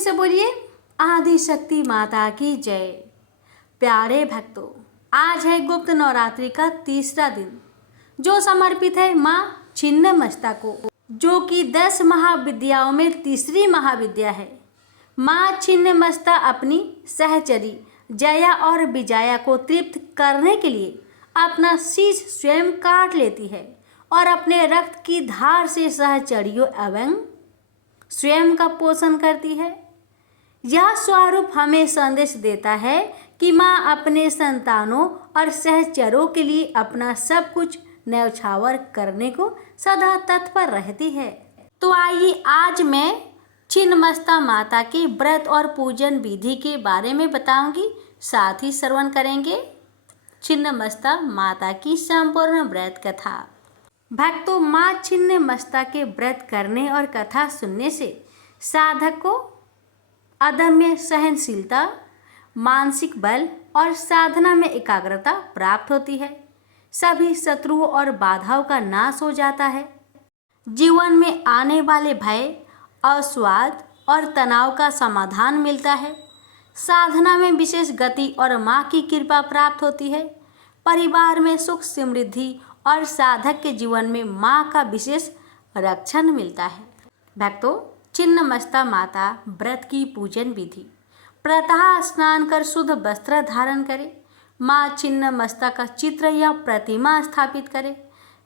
से बोलिए आदि शक्ति माता की जय। प्यारे भक्तों, आज है गुप्त नवरात्रि का तीसरा दिन जो समर्पित है माँ छिन्नमस्ता को, जो कि 10 महाविद्याओं में तीसरी महाविद्या है। माँ छिन्नमस्ता अपनी सहचरी जया और विजया को तृप्त करने के लिए अपना शीश स्वयं काट लेती है और अपने रक्त की धार से सहचरियों एवं स्वयं का पोषण करती है। यह स्वरूप हमें संदेश देता है कि माँ अपने संतानों और सहचरों के लिए अपना सब कुछ न्यौछावर करने को सदा तत्पर रहती है। तो आइए आज मैं छिन्नमस्ता माता के व्रत और पूजन विधि के बारे में बताऊंगी, साथ ही श्रवण करेंगे छिन्नमस्ता माता की संपूर्ण व्रत कथा। भक्तों, माँ छिन्नमस्ता के व्रत करने और कथा सुनने से साधक को अदम्य सहनशीलता, मानसिक बल और साधना में एकाग्रता प्राप्त होती है। सभी शत्रुओं और बाधाओं का नाश हो जाता है। जीवन में आने वाले भय, अस्वाद और तनाव का समाधान मिलता है। साधना में विशेष गति और माँ की कृपा प्राप्त होती है। परिवार में सुख समृद्धि और साधक के जीवन में माँ का विशेष रक्षण मिलता है। भक्तों, छिन्नमस्ता माता व्रत की पूजन विधि। प्रातः स्नान कर शुद्ध वस्त्र धारण करें। माँ छिन्नमस्ता का चित्र या प्रतिमा स्थापित करें।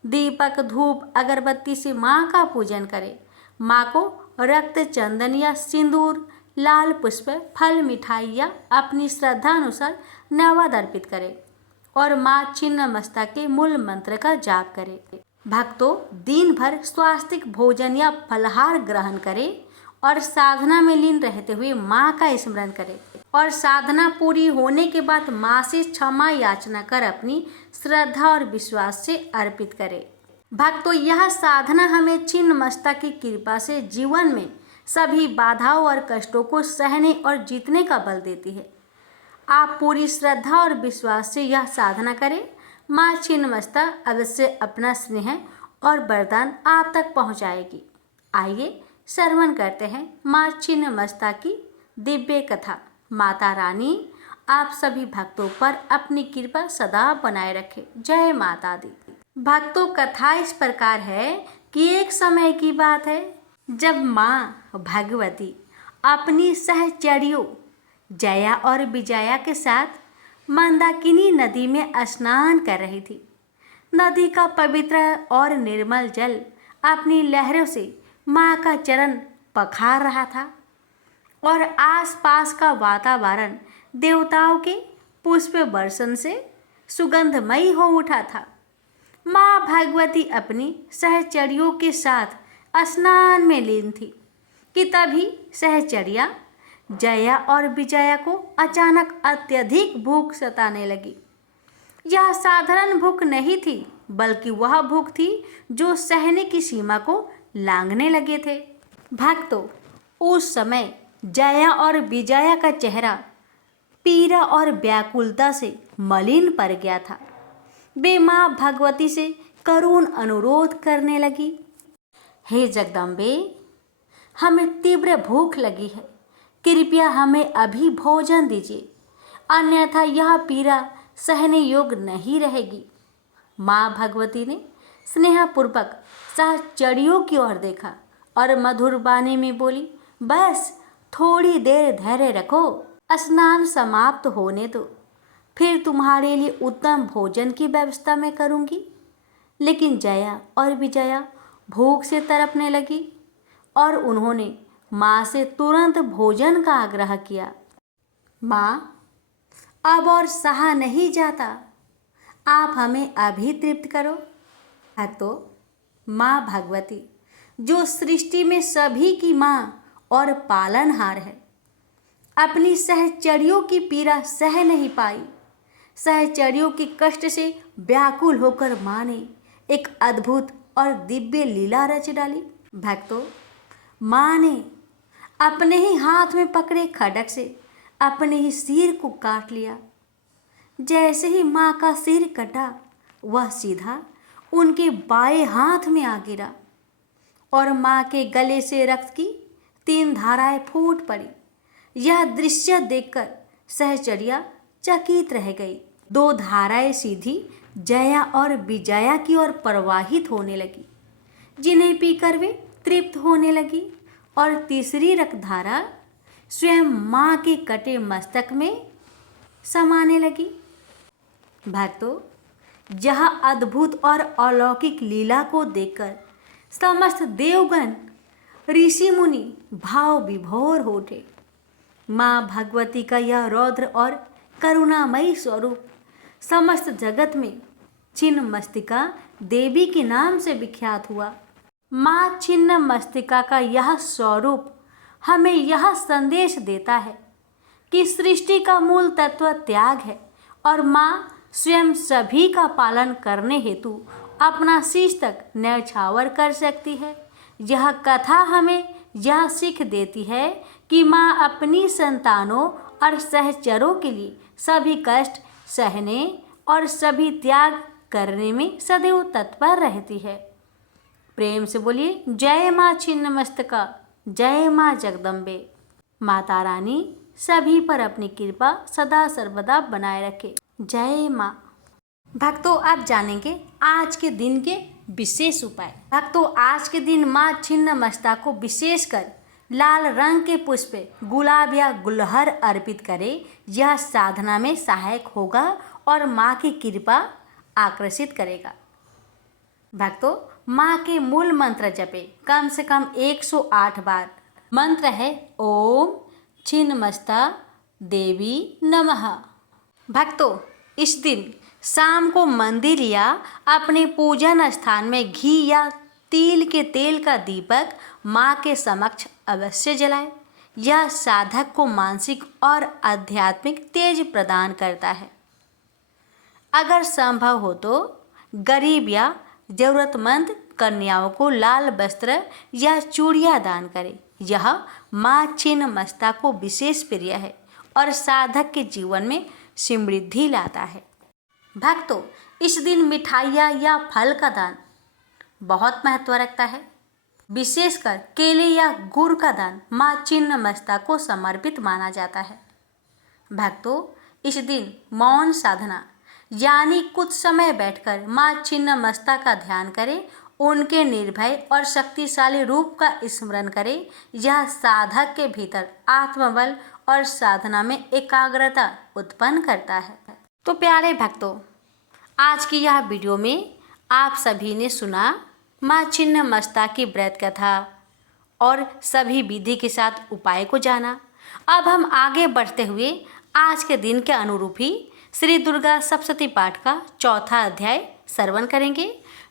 दीपक, धूप, अगरबत्ती से माँ का पूजन करें। माँ को रक्त, चंदन या सिंदूर, लाल पुष्प, फल, मिठाई या अपनी श्रद्धा अनुसार नैवेद्य अर्पित करें और माँ छिन्नमस्ता के मूल मंत्र का जाप करें। भक्तों, दिन भर स्वास्थ्यिक भोजन या फलाहार ग्रहण करें और साधना में लीन रहते हुए माँ का स्मरण करें और साधना पूरी होने के बाद माँ से क्षमा याचना कर अपनी श्रद्धा और विश्वास से अर्पित करें। भक्तों, यह साधना हमें छिन्नमस्ता की कृपा से जीवन में सभी बाधाओं और कष्टों को सहने और जीतने का बल देती है। आप पूरी श्रद्धा और विश्वास से यह साधना करें। माँ छिन्नमस्ता अवश्य अपना स्नेह और वरदान आप तक पहुँचाएगी। आइए श्रवण करते हैं माँ छिन्नमस्ता की दिव्य कथा। माता रानी आप सभी भक्तों पर अपनी कृपा सदा बनाए रखे। जय माता दी। भक्तों, कथा इस प्रकार है कि एक समय की बात है जब माँ भगवती अपनी सहचरियों जया और विजया के साथ मंदाकिनी नदी में स्नान कर रही थी। नदी का पवित्र और निर्मल जल अपनी लहरों से माँ का चरण पखार रहा था और आसपास का वातावरण देवताओं के पुष्प वर्षण से सुगंधमयी हो उठा था। माँ भगवती अपनी सहचरियों के साथ स्नान में लीन थी कि तभी सहचरिया जया और विजया को अचानक अत्यधिक भूख सताने लगी। यह साधारण भूख नहीं थी, बल्कि वह भूख थी जो सहने की सीमा को लांघने लगे थे। भक्तों, उस समय जया और विजया का चेहरा पीड़ा और व्याकुलता से मलिन पड़ गया था। वे माँ भगवती से करुण अनुरोध करने लगी, हे जगदम्बे, हमें तीव्र भूख लगी है, कृपया हमें अभी भोजन दीजिए, अन्यथा यह पीड़ा सहने योग्य नहीं रहेगी। माँ भगवती ने स्नेहपूर्वक सहचरियों की ओर देखा और मधुर वाणी में बोली, बस थोड़ी देर धैर्य रखो, स्नान समाप्त होने दो, फिर तुम्हारे लिए उत्तम भोजन की व्यवस्था मैं करूँगी। लेकिन जया और विजया भूख से तड़पने लगी और उन्होंने माँ से तुरंत भोजन का आग्रह किया। माँ, अब और सहा नहीं जाता, आप हमें अभी तृप्त करो। भक्तों, माँ भगवती जो सृष्टि में सभी की माँ और पालनहार है, अपनी सहचरियों की पीड़ा सह नहीं पाई। सहचरियों के कष्ट से व्याकुल होकर माँ ने एक अद्भुत और दिव्य लीला रच डाली। भक्तों, माँ ने अपने ही हाथ में पकड़े खड्ग से अपने ही सिर को काट लिया। जैसे ही माँ का सिर कटा, वह सीधा उनके बाएं हाथ में आ गिरा और माँ के गले से रक्त की 3 धाराएं फूट पड़ी। यह दृश्य देखकर सहचर्या चकित रह गई। दो धाराएं सीधी जया और विजया की ओर प्रवाहित होने लगी, जिन्हें पीकर वे तृप्त होने लगी, और तीसरी रक्तधारा स्वयं माँ के कटे मस्तक में समाने लगी। भक्तों, यह अद्भुत और अलौकिक लीला को देखकर समस्त देवगण ऋषि मुनि भाव विभोर हो उठे। माँ भगवती का यह रौद्र और करुणामयी स्वरूप समस्त जगत में छिन्नमस्तिका देवी के नाम से विख्यात हुआ। माँ छिन्नमस्तिका का यह स्वरूप हमें यह संदेश देता है कि सृष्टि का मूल तत्व त्याग है, और माँ स्वयं सभी का पालन करने हेतु अपना शीश तक न्यौछावर कर सकती है। यह कथा हमें यह सीख देती है कि माँ अपनी संतानों और सहचरों के लिए सभी कष्ट सहने और सभी त्याग करने में सदैव तत्पर रहती है। प्रेम से बोलिए जय माँ छिन्नमस्तिका, जय माँ जगदम्बे। माता रानी सभी पर अपनी कृपा सदा सर्वदा बनाए रखे। जय माँ। भक्तों, आप जानेंगे आज के दिन के विशेष उपाय। भक्तों, आज के दिन माँ छिन्नमस्तिका को विशेषकर लाल रंग के पुष्प, गुलाब या गुलहर अर्पित करें। यह साधना में सहायक होगा और माँ की कृपा आकर्षित करेगा। भक्तों, माँ के मूल मंत्र जपे कम से कम 108 बार। मंत्र है ओम छिन्नमस्तिका देवी नमः। भक्तों, इस दिन शाम को मंदिर या अपने पूजन स्थान में घी या तिल के तेल का दीपक माँ के समक्ष अवश्य जलाएं। यह साधक को मानसिक और आध्यात्मिक तेज प्रदान करता है। अगर संभव हो तो गरीब या जरूरतमंद कन्याओं को लाल वस्त्र या चूड़ियाँ दान करें। यह माँ छिन्नमस्तिका को विशेष प्रिय है और साधक के जीवन में समृद्धि लाता है। भक्तों, इस दिन मिठाइयाँ या फल का दान बहुत महत्व रखता है। विशेषकर केले या गुड़ का दान माँ छिन्नमस्तिका को समर्पित माना जाता है। भक्तों, इस दिन मौन साधना यानी कुछ समय बैठकर माँ छिन्नमस्तिका का ध्यान करें, उनके निर्भय और शक्तिशाली रूप का स्मरण करें। यह साधक के भीतर आत्मबल और साधना में एकाग्रता उत्पन्न करता है। तो प्यारे भक्तों, आज की यह वीडियो में आप सभी ने सुना माँ छिन्नमस्तिका की व्रत कथा और सभी विधि के साथ उपाय को जाना। अब हम आगे बढ़ते हुए आज के दिन के अनुरूप ही श्री दुर्गा सप्तशती पाठ का चौथा अध्याय श्रवण करेंगे,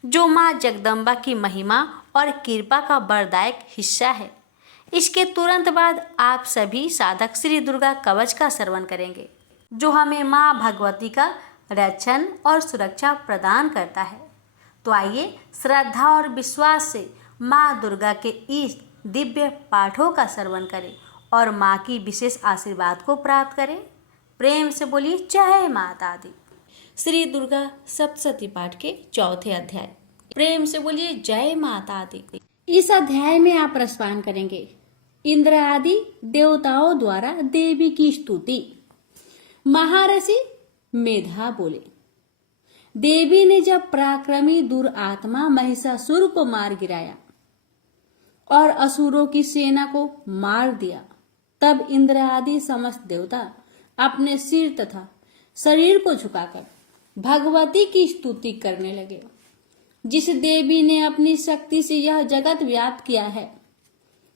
जो माँ जगदम्बा की महिमा और कृपा का वरदायक हिस्सा है। इसके तुरंत बाद आप सभी साधक श्री दुर्गा कवच का श्रवण करेंगे, जो हमें माँ भगवती का रक्षण और सुरक्षा प्रदान करता है। तो आइए श्रद्धा और विश्वास से माँ दुर्गा के इस दिव्य पाठों का श्रवण करें और माँ की विशेष आशीर्वाद को प्राप्त करें। प्रेम से बोलिए जय माता दी। श्री दुर्गा सप्तशती पाठ के चौथे अध्याय। प्रेम से बोलिए जय माता दी। इस अध्याय में आप रसपान करेंगे इंद्र आदि देवताओं द्वारा देवी की स्तुति। महाऋषि मेधा बोले, देवी ने जब पराक्रमी दुरात्मा महिषासुर को मार गिराया और असुरों की सेना को मार दिया, तब इंद्र आदि समस्त देवता अपने सिर तथा शरीर को झुकाकर भगवती की स्तुति करने लगे। जिस देवी ने अपनी शक्ति से यह जगत व्याप्त किया है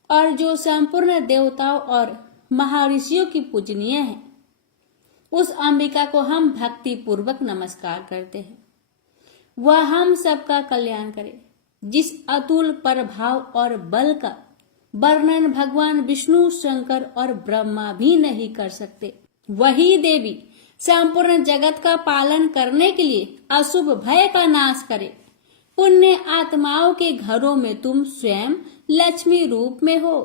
और जो संपूर्ण देवताओं और महर्षियों की पूजनीय है, उस अंबिका को हम भक्ति पूर्वक नमस्कार करते हैं। वह हम सबका कल्याण करे। जिस अतुल प्रभाव और बल का वर्णन भगवान विष्णु, शंकर और ब्रह्मा भी नहीं कर सकते, वही देवी संपूर्ण जगत का पालन करने के लिए अशुभ भय का नाश करे। पुण्य आत्माओं के घरों में तुम स्वयं लक्ष्मी रूप में हो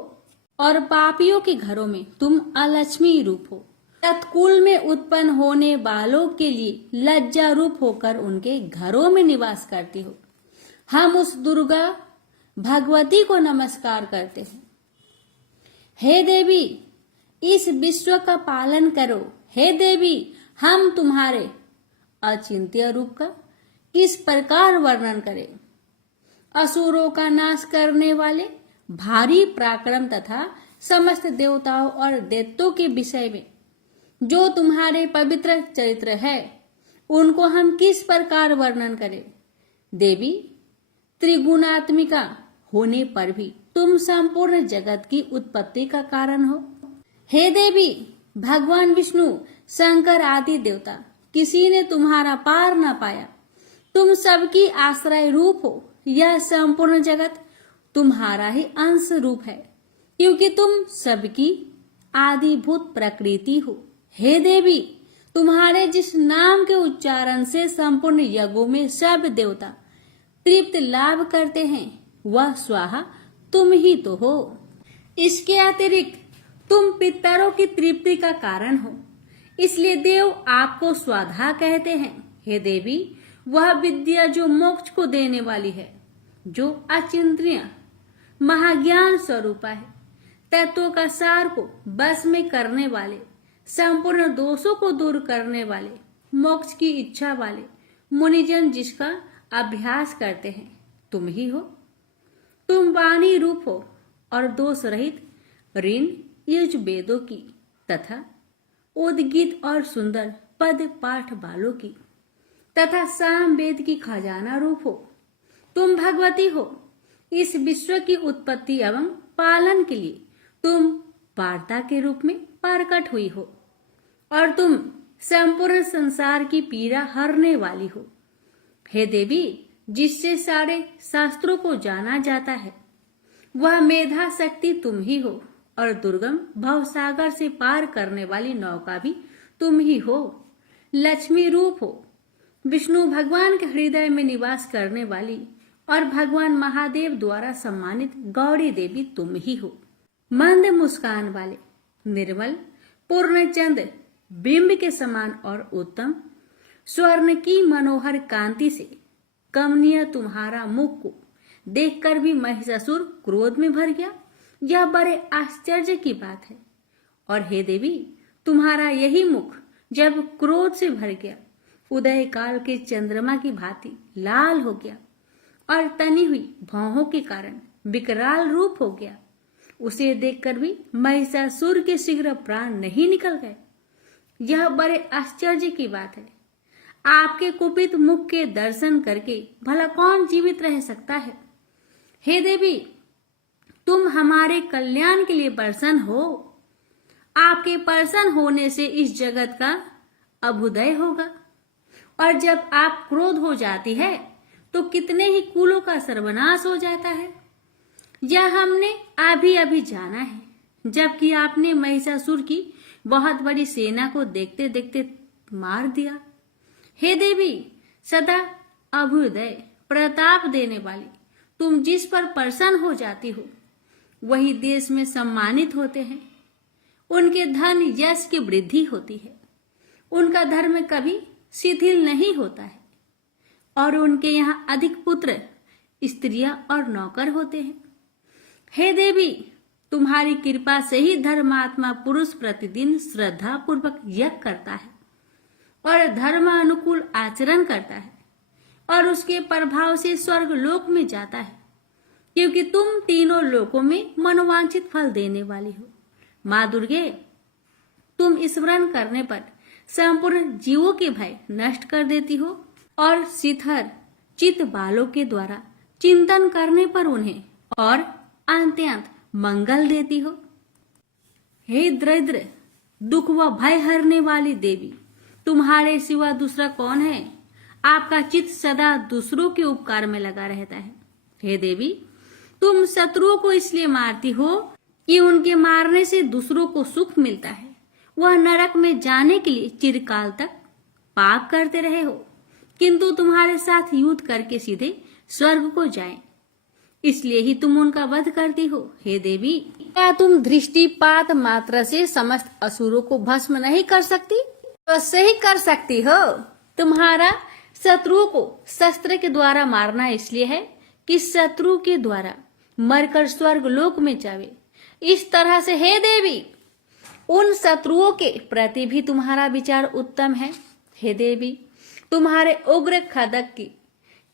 और पापियों के घरों में तुम अलक्ष्मी रूप हो। तत्कुल में उत्पन्न होने वालों के लिए लज्जा रूप होकर उनके घरों में निवास करती हो। हम उस दुर्गा भगवती को नमस्कार करते हैं। हे देवी, इस विश्व का पालन करो। हे देवी, हम तुम्हारे अचिंत्य रूप का किस प्रकार वर्णन करें। असुरों का नाश करने वाले भारी पराक्रम तथा समस्त देवताओं और दैत्यों के विषय में जो तुम्हारे पवित्र चरित्र है, उनको हम किस प्रकार वर्णन करें। देवी, त्रिगुणात्मिका होने पर भी तुम संपूर्ण जगत की उत्पत्ति का कारण हो। हे देवी, भगवान विष्णु, शंकर आदि देवता किसी ने तुम्हारा पार न पाया। तुम सबकी आश्रय रूप हो। यह संपूर्ण जगत तुम्हारा ही अंश रूप है, क्योंकि तुम सबकी आदिभूत प्रकृति हो। हे देवी, तुम्हारे जिस नाम के उच्चारण से संपूर्ण यज्ञों में सब देवता तृप्त लाभ करते हैं, वह स्वाहा तुम ही तो हो। इसके अतिरिक्त तुम पितरों की तृप्ति का कारण हो, इसलिए देव आपको स्वाधा कहते हैं। हे देवी, वह विद्या जो मोक्ष को देने वाली है, जो अचिंत्य महाज्ञान स्वरूपा है, तत्वों का सार को बस में करने वाले, संपूर्ण दोषों को दूर करने वाले, मोक्ष की इच्छा वाले मुनिजन जिसका अभ्यास करते हैं, तुम ही हो। तुम वाणी रूप हो और दोष रहित ऋण युज वेदों की तथा उद्गीत और सुंदर पद पाठ वालों की तथा साम वेद की खजाना रूप हो। तुम भगवती हो। इस विश्व की उत्पत्ति एवं पालन के लिए तुम वार्ता के रूप में प्रकट हुई हो और तुम संपूर्ण संसार की पीड़ा हरने वाली हो। हे देवी, जिससे सारे शास्त्रों को जाना जाता है, वह मेधा शक्ति तुम ही हो और दुर्गम भवसागर से पार करने वाली नौका भी तुम ही हो। लक्ष्मी रूप हो। विष्णु भगवान के हृदय में निवास करने वाली और भगवान महादेव द्वारा सम्मानित गौरी देवी तुम ही हो। मंद मुस्कान वाले, निर्मल पूर्णचंद बिंब के समान और उत्तम स्वर्ण की मनोहर कांति से कमनीय तुम्हारा मुख को देखकर भी महिषासुर क्रोध में भर गया। यह बड़े आश्चर्य की बात है। और हे देवी, तुम्हारा यही मुख जब क्रोध से भर गया, उदय काल के चंद्रमा की भांति लाल हो गया और तनी हुई भौहों के कारण विकराल रूप हो गया। उसे देखकर भी महिषासुर के शीघ्र प्राण नहीं निकल गए। यह बड़े आश्चर्य की बात है। आपके कुपित मुख के दर्शन करके भला कौन जीवित रह सकता है। हे देवी, तुम हमारे कल्याण के लिए प्रसन्न हो। आपके प्रसन्न होने से इस जगत का अभ्युदय होगा और जब आप क्रोध हो जाती है तो कितने ही कुलों का सर्वनाश हो जाता है। यह हमने अभी अभी जाना है, जबकि आपने महिषासुर की बहुत बड़ी सेना को देखते देखते मार दिया। हे देवी, सदा अभ्युदय प्रताप देने वाली तुम जिस पर प्रसन्न हो जाती हो, वही देश में सम्मानित होते हैं। उनके धन यश की वृद्धि होती है। उनका धर्म कभी शिथिल नहीं होता है और उनके यहाँ अधिक पुत्र, स्त्रियां और नौकर होते हैं। हे देवी, तुम्हारी कृपा से ही धर्मात्मा पुरुष प्रतिदिन श्रद्धा पूर्वक यज्ञ करता है और धर्मानुकूल आचरण करता है और उसके प्रभाव से स्वर्ग लोक में जाता है, क्योंकि तुम तीनों लोकों में मनोवांछित फल देने वाली हो। माँ दुर्गे, तुम स्मरण करने पर संपूर्ण जीवों के भय नष्ट कर देती हो और शिथिल चित्त बालों के द्वारा चिंतन करने पर उन्हें और अत्यंत मंगल देती हो। हे दरिद्र, दुख व भय हरने वाली देवी, तुम्हारे सिवा दूसरा कौन है। आपका चित्त सदा दूसरों के उपकार में लगा रहता है। हे देवी, तुम शत्रुओं को इसलिए मारती हो कि उनके मारने से दूसरों को सुख मिलता है। वह नरक में जाने के लिए चिरकाल तक पाप करते रहे हो, किंतु तुम्हारे साथ युद्ध करके सीधे स्वर्ग को जाएं। इसलिए ही तुम उनका वध करती हो। हे देवी, क्या तुम दृष्टिपात मात्र से समस्त असुरों को भस्म नहीं कर सकती? तो सही कर सकती हो। तुम्हारा शत्रुओं को शस्त्र के द्वारा मारना इसलिए है कि शत्रु के द्वारा मरकर स्वर्ग लोक में जावे। इस तरह से हे देवी, उन शत्रुओं के प्रति भी तुम्हारा विचार उत्तम है। हे देवी, तुम्हारे उग्र खड्ग की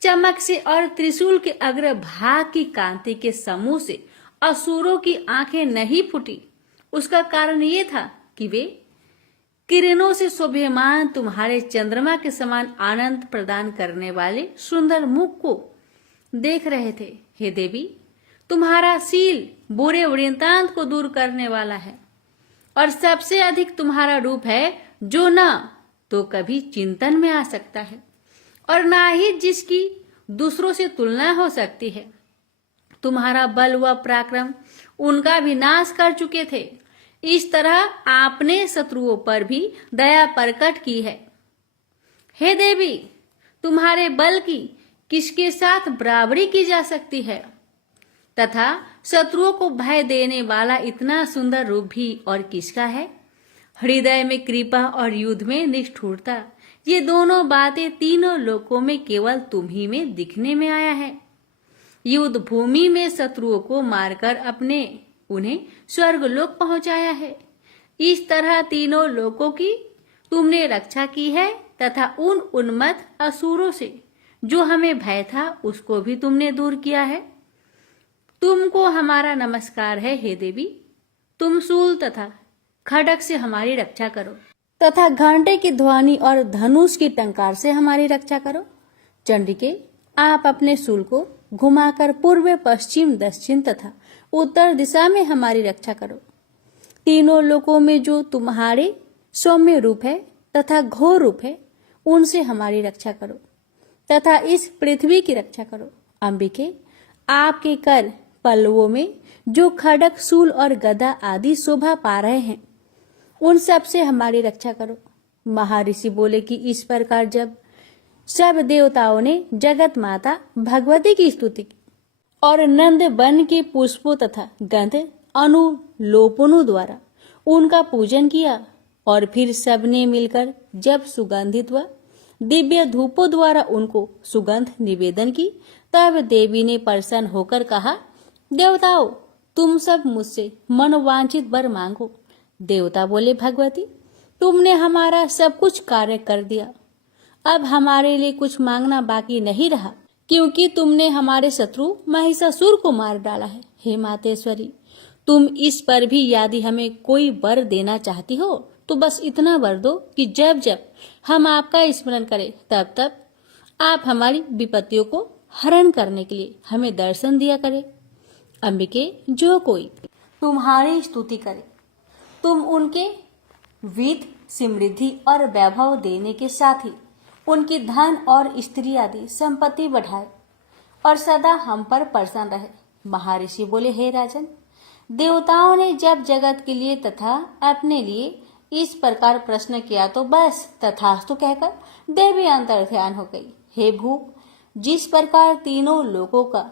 चमक से और त्रिशूल के अग्रभाग की कांति के समूह से असुरों की आंखें नहीं फूटी। उसका कारण ये था कि वे किरणों से शोभेमान तुम्हारे चंद्रमा के समान आनंद प्रदान करने वाले सुंदर मुख को देख रहे थे। हे देवी, तुम्हारा शील बुरे वृत्तांत को दूर करने वाला है और सबसे अधिक तुम्हारा रूप है जो न तो कभी चिंतन में आ सकता है और ना ही जिसकी दूसरों से तुलना हो सकती है। तुम्हारा बल व पराक्रम उनका विनाश कर चुके थे। इस तरह आपने शत्रुओं पर भी दया प्रकट की है। हे देवी, तुम्हारे बल की किसके साथ बराबरी की जा सकती है तथा शत्रुओं को भय देने वाला इतना सुंदर रूप भी और किसका है। हृदय में कृपा और युद्ध में निष्ठुरता, ये दोनों बातें तीनों लोकों में केवल तुम ही में दिखने में आया है। युद्ध भूमि में शत्रुओं को मारकर अपने उन्हें स्वर्गलोक पहुंचाया है। इस तरह तीनों लोकों की तुमने रक्षा की है तथा उन उन्मत्त असुरों से जो हमें भय था उसको भी तुमने दूर किया है। तुमको हमारा नमस्कार है। हे देवी, तुम शूल तथा खड्ग से हमारी रक्षा करो तथा घंटे की ध्वनि और धनुष की टंकार से हमारी रक्षा करो। चंडिके, आप अपने शूल को घुमाकर पूर्व पश्चिम दक्षिण तथा उत्तर दिशा में हमारी रक्षा करो। तीनों लोकों में जो तुम्हारे सौम्य रूप है तथा घोर रूप है उनसे हमारी रक्षा करो तथा इस पृथ्वी की रक्षा करो। अंबिके, आपके कर पल्लवों में जो खड्ग शूल और गदा आदि शोभा पा रहे हैं उन सब से हमारी रक्षा करो। महर्षि बोले कि इस प्रकार जब सब देवताओं ने जगत माता भगवती की स्तुति की और नंद वन के पुष्पों तथा गंध अनुलोपनों द्वारा उनका पूजन किया और फिर सबने मिलकर जब सुगंधित व दिव्य धूपों द्वारा उनको सुगंध निवेदन की, तब देवी ने प्रसन्न होकर कहा, देवताओं, तुम सब मुझसे मनोवांछित वर मांगो। देवता बोले, भगवती, तुमने हमारा सब कुछ कार्य कर दिया। अब हमारे लिए कुछ मांगना बाकी नहीं रहा, क्योंकि तुमने हमारे शत्रु महिषासुर को मार डाला है। हे मातेश्वरी, तुम इस पर भी यदि हमें कोई वर देना चाहती हो तो बस इतना वर दो कि जब जब हम आपका स्मरण करें तब तब आप हमारी विपत्तियों को हरण करने के लिए हमें दर्शन दिया करें। अंबिके, जो कोई तुम्हारी स्तुति करे तुम उनके वित्त, समृद्धि और वैभव देने के साथ ही उनकी धन और स्त्री आदि संपत्ति बढ़ाए और सदा हम पर प्रसन्न रहे। महर्षि बोले, हे राजन, देवताओं ने जब जगत के लिए तथा अपने लिए इस प्रकार प्रश्न किया तो बस तथास्तु कहकर देवी अंतर्ध्यान हो गई। हे भूप, जिस प्रकार तीनों लोगों का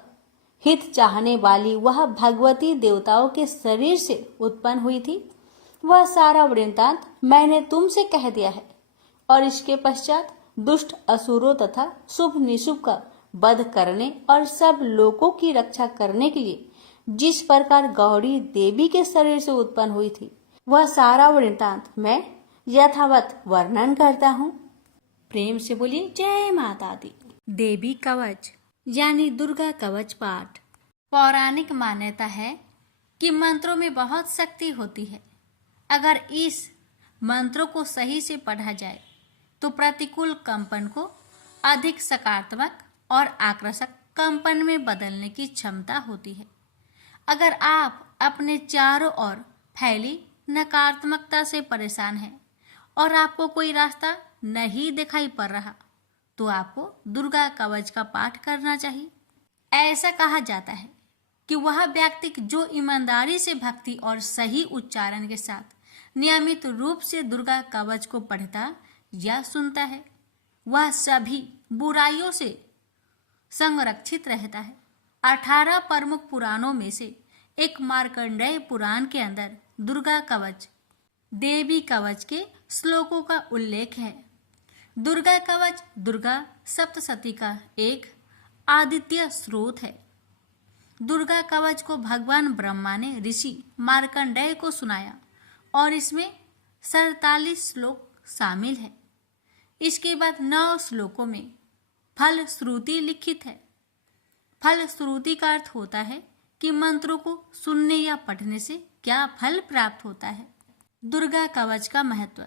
हित चाहने वाली वह भगवती देवताओं के शरीर से उत्पन्न हुई थी, वह सारा वृत्तांत मैंने तुमसे कह दिया है और इसके पश्चात दुष्ट असुरों तथा शुभ निशुभ का वध करने और सब लोगों की रक्षा करने के लिए जिस प्रकार गौरी देवी के शरीर से उत्पन्न हुई थी, वह सारा वृत्तांत मैं यथावत वर्णन करता हूँ। प्रेम से बोलिए जय माता दी। देवी कवच यानी दुर्गा कवच पाठ। पौराणिक मान्यता है कि मंत्रों में बहुत शक्ति होती है। अगर इस मंत्रों को सही से पढ़ा जाए तो प्रतिकूल कंपन को अधिक सकारात्मक और आकर्षक कंपन में बदलने की क्षमता होती है। अगर आप अपने चारों ओर फैली नकारात्मकता से परेशान हैं और आपको कोई रास्ता नहीं दिखाई पड़ रहा, तो आपको दुर्गा कवच का पाठ करना चाहिए। ऐसा कहा जाता है कि वह व्यक्ति जो ईमानदारी से भक्ति और सही उच्चारण के साथ नियमित रूप से दुर्गा कवच को पढ़ता या सुनता है, वह सभी बुराइयों से संरक्षित रहता है। 18 प्रमुख पुराणों में से एक मार्कंडेय पुराण के अंदर दुर्गा कवच, देवी कवच के श्लोकों का उल्लेख है। दुर्गा कवच दुर्गा सप्तशती का एक आदित्य स्रोत है। दुर्गा कवच को भगवान ब्रह्मा ने ऋषि मार्कंडेय को सुनाया और इसमें 47 श्लोक शामिल हैं। इसके बाद 9 श्लोकों में फल श्रुति लिखित है। फल श्रुति का अर्थ होता है कि मंत्रों को सुनने या पढ़ने से क्या फल प्राप्त होता है। दुर्गा कवच का महत्व।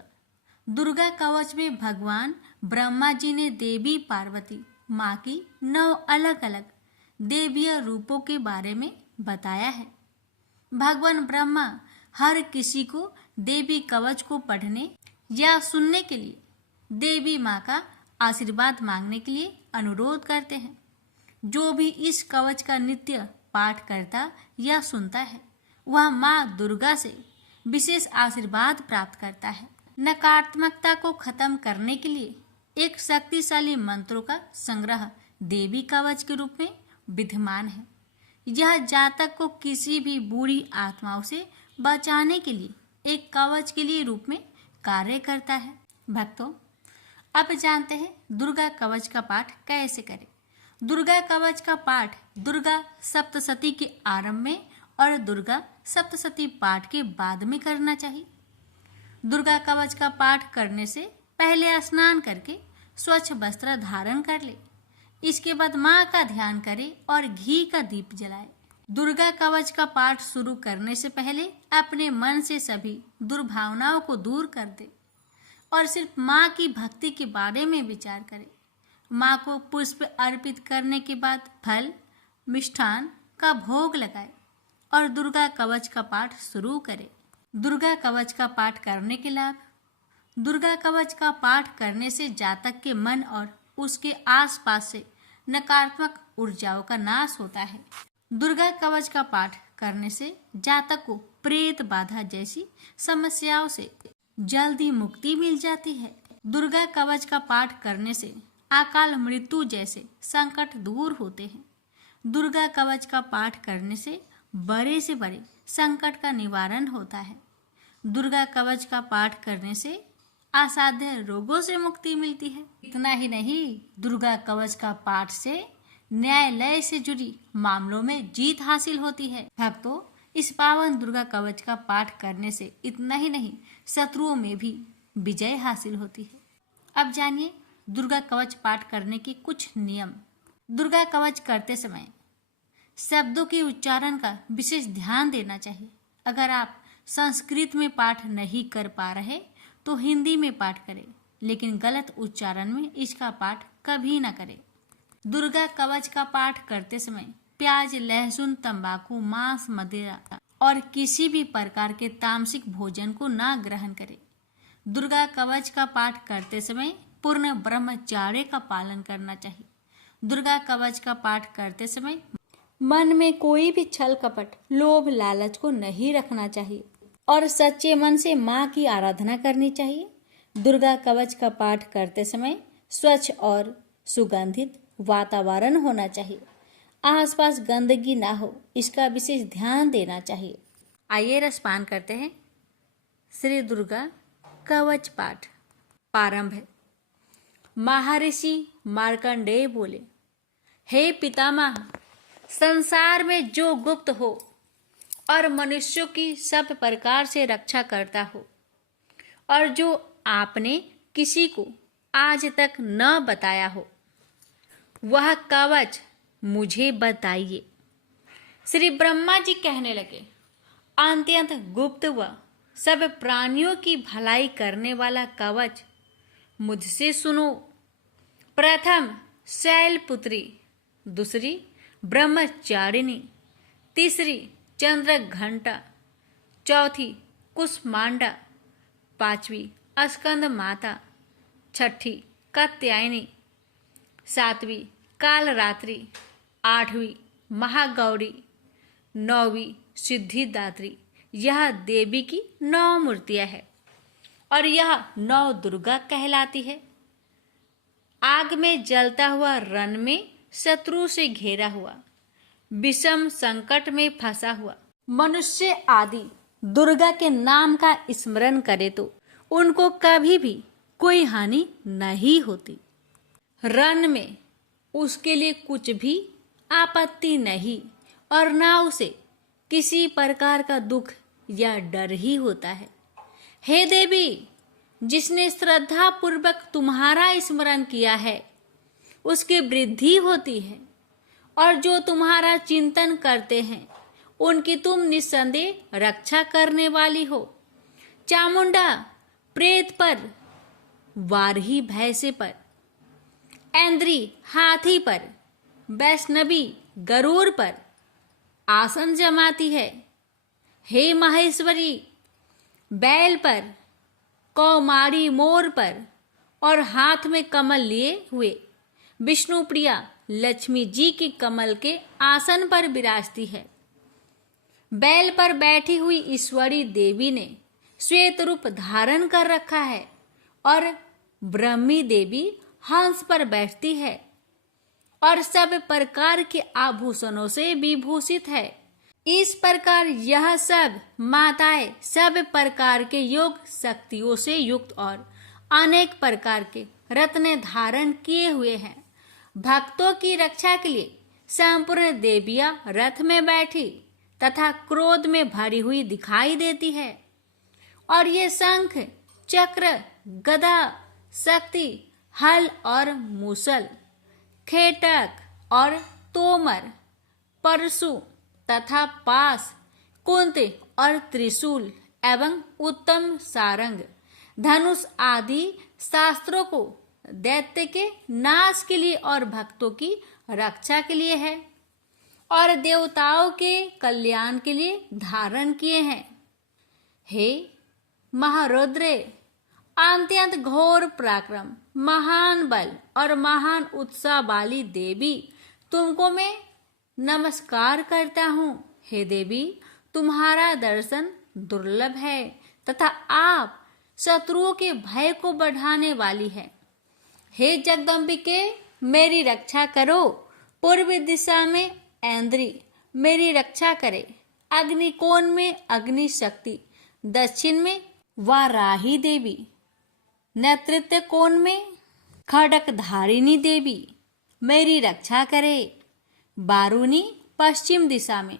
दुर्गा कवच में भगवान ब्रह्मा जी ने देवी पार्वती माँ की 9 अलग अलग देवीय रूपों के बारे में बताया है। भगवान ब्रह्मा हर किसी को देवी कवच को पढ़ने या सुनने के लिए देवी माँ का आशीर्वाद मांगने के लिए अनुरोध करते हैं। जो भी इस कवच का नित्य पाठ करता या सुनता है वह माँ दुर्गा से विशेष आशीर्वाद प्राप्त करता है। नकारात्मकता को खत्म करने के लिए एक शक्तिशाली मंत्रों का संग्रह देवी कवच के रूप में विद्यमान है। यह जातक को किसी भी बुरी आत्माओं से बचाने के लिए एक कवच के लिए रूप में कार्य करता है। भक्तों, अब जानते हैं दुर्गा कवच का पाठ कैसे करें। दुर्गा कवच का पाठ दुर्गा सप्तशती के आरंभ में और दुर्गा सप्तशती पाठ के बाद में करना चाहिए। दुर्गा कवच का पाठ करने से पहले स्नान करके स्वच्छ वस्त्र धारण कर ले। इसके बाद माँ का ध्यान करे और घी का दीप जलाए। दुर्गा कवच का पाठ शुरू करने से पहले अपने मन से सभी दुर्भावनाओं को दूर कर दे और सिर्फ माँ की भक्ति के बारे में विचार करे। माँ को पुष्प अर्पित करने के बाद फल मिष्ठान का भोग लगाए और दुर्गा कवच का पाठ शुरू करे। दुर्गा कवच का पाठ करने के लाभ। दुर्गा कवच का पाठ करने से जातक के मन और उसके आसपास से नकारात्मक ऊर्जाओं का नाश होता है। दुर्गा कवच का पाठ करने से जातक को प्रेत बाधा जैसी समस्याओं से जल्दी मुक्ति मिल जाती है। दुर्गा कवच का पाठ करने से अकाल मृत्यु जैसे संकट दूर होते हैं। दुर्गा कवच का पाठ करने से बड़े से बड़े संकट का निवारण होता है। दुर्गा कवच का पाठ करने से असाध्य रोगों से मुक्ति मिलती है। इतना ही नहीं, दुर्गा कवच का पाठ से न्यायालय से जुड़ी मामलों में जीत हासिल होती है। भक्तों, इस पावन दुर्गा कवच का पाठ करने से इतना ही नहीं, शत्रुओं में भी विजय हासिल होती है। अब जानिए दुर्गा कवच पाठ करने के कुछ नियम। दुर्गा कवच करते समय शब्दों के उच्चारण का विशेष ध्यान देना चाहिए। अगर आप संस्कृत में पाठ नहीं कर पा रहे तो हिंदी में पाठ करें, लेकिन गलत उच्चारण में इसका पाठ कभी ना करें। दुर्गा कवच का पाठ करते समय प्याज, लहसुन, तंबाकू, मांस, मदिरा और किसी भी प्रकार के तामसिक भोजन को ना ग्रहण करें। दुर्गा कवच का पाठ करते समय पूर्ण ब्रह्मचर्य का पालन करना चाहिए। दुर्गा कवच का पाठ करते समय मन में कोई भी छल कपट, लोभ, लालच को नहीं रखना चाहिए और सच्चे मन से माँ की आराधना करनी चाहिए। दुर्गा कवच का पाठ करते समय स्वच्छ और सुगंधित वातावरण होना चाहिए। आसपास गंदगी ना हो, इसका विशेष ध्यान देना चाहिए। आइए रसपान करते हैं। श्री दुर्गा कवच पाठ प्रारंभ है। महर्षि मार्कंडेय बोले, हे पितामह, संसार में जो गुप्त हो और मनुष्यों की सब प्रकार से रक्षा करता हो और जो आपने किसी को आज तक न बताया हो, वह कवच मुझे बताइए। श्री ब्रह्मा जी कहने लगे, अत्यंत गुप्त व सब प्राणियों की भलाई करने वाला कवच मुझसे सुनो। प्रथम शैलपुत्री, दूसरी ब्रह्मचारिणी, तीसरी चंद्र घंटा, चौथी कुष्मांडा, पांचवी स्कंद माता, छठी कात्यायनी, सातवीं कालरात्रि, आठवीं महागौरी, नौवीं सिद्धिदात्री। यह देवी की 9 मूर्तियां हैं और यह 9 दुर्गा कहलाती है। आग में जलता हुआ रण में शत्रु से घेरा हुआ, विषम संकट में फंसा हुआ मनुष्य आदि दुर्गा के नाम का स्मरण करे तो उनको कभी भी कोई हानि नहीं होती। रण में उसके लिए कुछ भी आपत्ति नहीं और ना उसे किसी प्रकार का दुख या डर ही होता है। हे देवी, जिसने श्रद्धा पूर्वक तुम्हारा स्मरण किया है उसकी वृद्धि होती है, और जो तुम्हारा चिंतन करते हैं उनकी तुम निस्संदेह रक्षा करने वाली हो। चामुंडा प्रेत पर, वारही भैंसे पर, ऐन्द्री हाथी पर, वैष्णवी गरुड़ पर आसन जमाती है। हे महेश्वरी, बैल पर, कौमारी मोर पर और हाथ में कमल लिए हुए विष्णु प्रिया लक्ष्मी जी की कमल के आसन पर विराजती है। बैल पर बैठी हुई ईश्वरी देवी ने श्वेत रूप धारण कर रखा है और ब्रह्मी देवी हंस पर बैठती है और सब प्रकार के आभूषणों से विभूषित है। इस प्रकार यह सब माताएं सब प्रकार के योग शक्तियों से युक्त और अनेक प्रकार के रत्न धारण किए हुए हैं। भक्तों की रक्षा के लिए संपूर्ण देवियां रथ में बैठी तथा क्रोध में भरी हुई दिखाई देती है, और ये शंख, चक्र, गदा, शक्ति, हल और मूसल, खेटक और तोमर, परशु तथा पास, कुंत और त्रिशूल एवं उत्तम सारंग, धनुष आदि शास्त्रों को दैत्य के नाश के लिए और भक्तों की रक्षा के लिए है और देवताओं के कल्याण के लिए धारण किए हैं। हे महारुद्रे, अत्यंत घोर पराक्रम, महान बल और महान उत्साह वाली देवी, तुमको मैं नमस्कार करता हूँ। हे देवी, तुम्हारा दर्शन दुर्लभ है तथा आप शत्रुओं के भय को बढ़ाने वाली है। हे जगदम्बिके, मेरी रक्षा करो। पूर्व दिशा में ऐन्द्री मेरी रक्षा करे, अग्निकोण में अग्नि शक्ति, दक्षिण में वाराही देवी, नेतृत्व कोण में खड़क धारिणी देवी मेरी रक्षा करे। बारूनी पश्चिम दिशा में,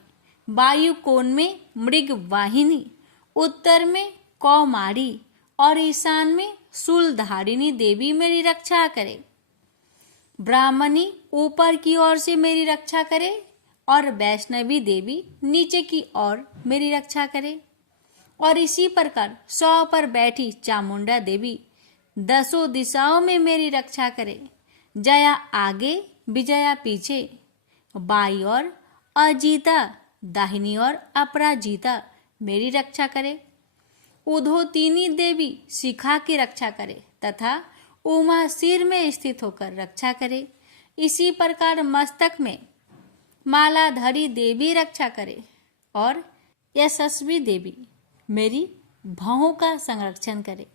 वायु कोण में मृग वाहिनी, उत्तर में कौमारी और ईशान में शूलधारिणी देवी मेरी रक्षा करे। ब्राह्मणी ऊपर की ओर से मेरी रक्षा करे और वैष्णवी देवी नीचे की ओर मेरी रक्षा करे। और इसी प्रकार 100 पर बैठी चामुंडा देवी 10 दिशाओं में मेरी रक्षा करे। जया आगे, विजया पीछे, बाई और अजीता, दाहिनी और अपराजिता मेरी रक्षा करे। उधोतिनी देवी शिखा की रक्षा करे तथा उमा सिर में स्थित होकर रक्षा करे। इसी प्रकार मस्तक में मालाधरी देवी रक्षा करे और यशस्वी देवी मेरी भौहों का संरक्षण करे।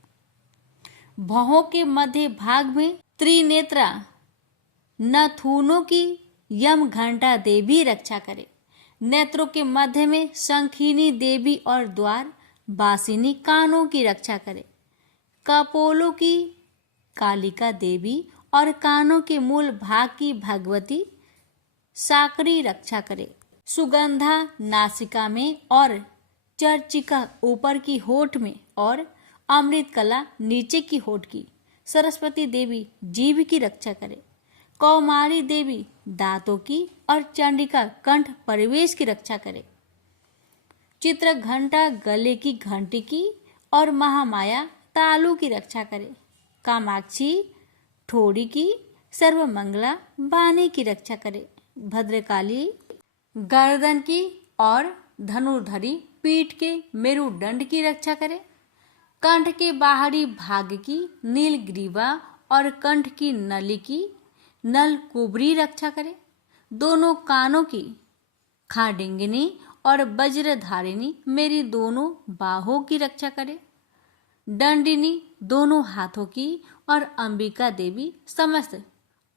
भौहों के मध्य भाग में त्रिनेत्रा नथुनों की यम घंटा देवी रक्षा करे। नेत्रों के मध्य में शंखिनी देवी और द्वार बासिनी कानों की रक्षा करे। कपोलों की कालिका देवी और कानों के मूल भाग की भगवती साकरी रक्षा करे। सुगंधा नासिका में और चर्चिका ऊपर की होठ में और अमृत कला नीचे की होठ की सरस्वती देवी जीभ की रक्षा करे। कौमारी देवी दांतों की और चंडिका कंठ परिवेश की रक्षा करे। चित्र घंटा गले की घंटी की और महामाया तालू की रक्षा करे। कामाक्षी ठोड़ी की, सर्वमंगला बानी की रक्षा करे। भद्रकाली गर्दन की और धनुर्धरी पीठ के मेरुदंड की रक्षा करे। कंठ के बाहरी भाग की नीलग्रीवा और कंठ की नली की नल कुबरी रक्षा करे। दोनों कानों की खाडिंगिनी और वज्रधारिणी मेरी दोनों बाहों की रक्षा करे। दंडिनी दोनों हाथों की और अंबिका देवी समस्त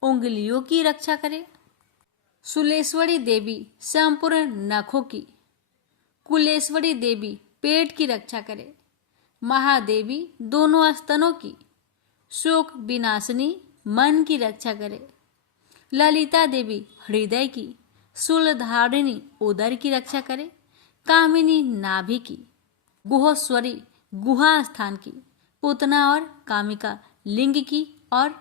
उंगलियों की रक्षा करे। शूलेश्वरी देवी संपूर्ण नखों की, कुलेश्वरी देवी पेट की रक्षा करे। महादेवी दोनों स्तनों की, शोक विनाशिनी मन की रक्षा करे। ललिता देवी हृदय की, शूलधारिणी उदर की रक्षा करे। कामिनी नाभि की, गुहोश्वरी गुहा स्थान की, पूतना और कामिका लिंग की और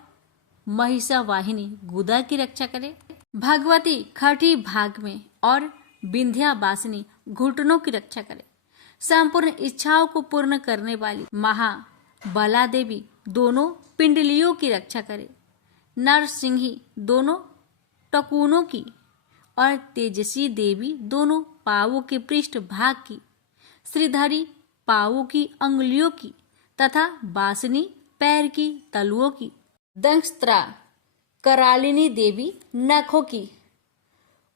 महिषा वाहिनी गुदा की रक्षा करे। भगवती खटी भाग में और विंध्यावासिनी घुटनों की रक्षा करे। संपूर्ण इच्छाओं को पूर्ण करने वाली महाबला देवी दोनों पिंडलियों की रक्षा करे। नरसिंही दोनों टकुनों की और तेजसी देवी दोनों पावों के पृष्ठ भाग की, श्रीधरी पावों की अंगुलियों की तथा बासनी पैर की तलुओं की, दंष्ट्रा करालिनी देवी नखों की,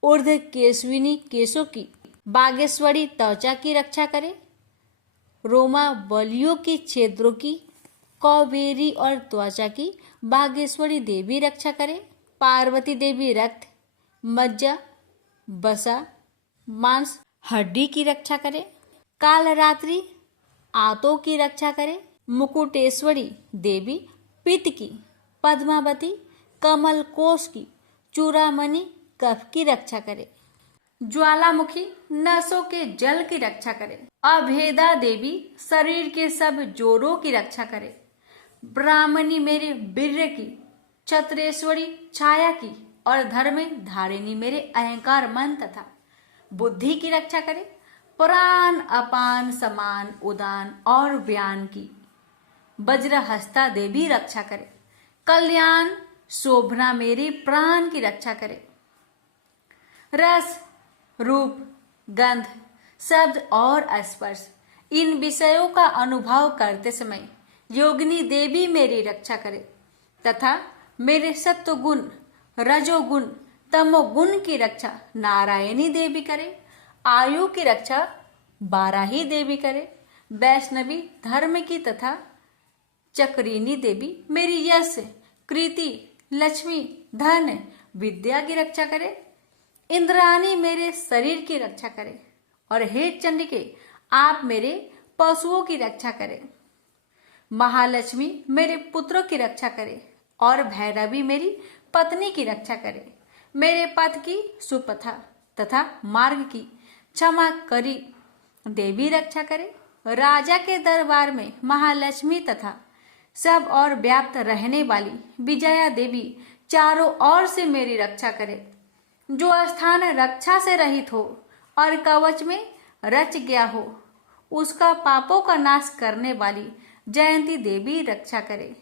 ऊर्ध केशविनी केशों की, बागेश्वरी त्वचा की रक्षा करे। रोमा बलियों के छेद्रों की, कौबेरी और त्वचा की बागेश्वरी देवी रक्षा करे। पार्वती देवी रक्त, मज्जा, बसा, मांस, हड्डी की रक्षा करे। कालरात्रि आंतों की रक्षा करे। मुकुटेश्वरी देवी पित्त की, पद्मावती कमल कोश की, चूड़ामणि कफ की रक्षा करे। ज्वालामुखी नसों के जल की रक्षा करे। अभेदा देवी शरीर के सब जोड़ों की रक्षा करे। ब्राह्मणी मेरे वीर्य की, छत्रेश्वरी छाया की और धर्म धारिणी मेरे अहंकार मन तथा बुद्धि की रक्षा करे। प्राण अपान समान उदान और व्यान की वज्रहस्ता देवी रक्षा करे। कल्याण शोभना मेरे प्राण की रक्षा करे। रस, रूप, गंध, शब्द और स्पर्श इन विषयों का अनुभव करते समय योगिनी देवी मेरी रक्षा करे तथा मेरे सत्वगुण, रजोगुण, तमोगुण की रक्षा नारायणी देवी करे। आयु की रक्षा बाराही देवी करे। वैष्णवी धर्म की तथा चक्रिनी देवी मेरी यश, कृति, लक्ष्मी, धन, विद्या की रक्षा करे। इंद्राणी मेरे शरीर की रक्षा करे और हे चंडिके आप मेरे पशुओं की रक्षा करें। महालक्ष्मी मेरे पुत्रों की रक्षा करे और भैरवी मेरी पत्नी की रक्षा करे। मेरे पथ की सुपथा तथा मार्ग की क्षमा करी देवी रक्षा करे। राजा के दरबार में महालक्ष्मी तथा सब और व्याप्त रहने वाली विजया देवी चारों ओर से मेरी रक्षा करे। जो स्थान रक्षा से रहित हो और कवच में रच गया हो उसका पापों का नाश करने वाली जयंती देवी रक्षा करे।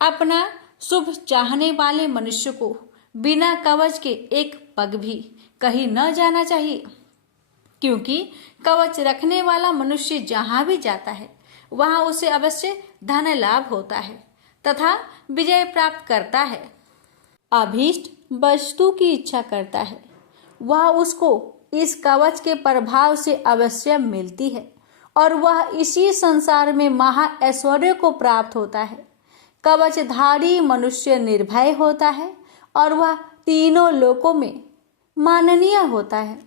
अपना शुभ चाहने वाले मनुष्य को बिना कवच के एक पग भी कहीं न जाना चाहिए, क्योंकि कवच रखने वाला मनुष्य जहां भी जाता है वहां उसे अवश्य धन लाभ होता है तथा विजय प्राप्त करता है। अभीष्ट वस्तु की इच्छा करता है वह उसको इस कवच के प्रभाव से अवश्य मिलती है और वह इसी संसार में महा ऐश्वर्य को प्राप्त होता है। कवचधारी मनुष्य निर्भय होता है और वह तीनों लोकों में माननीय होता है।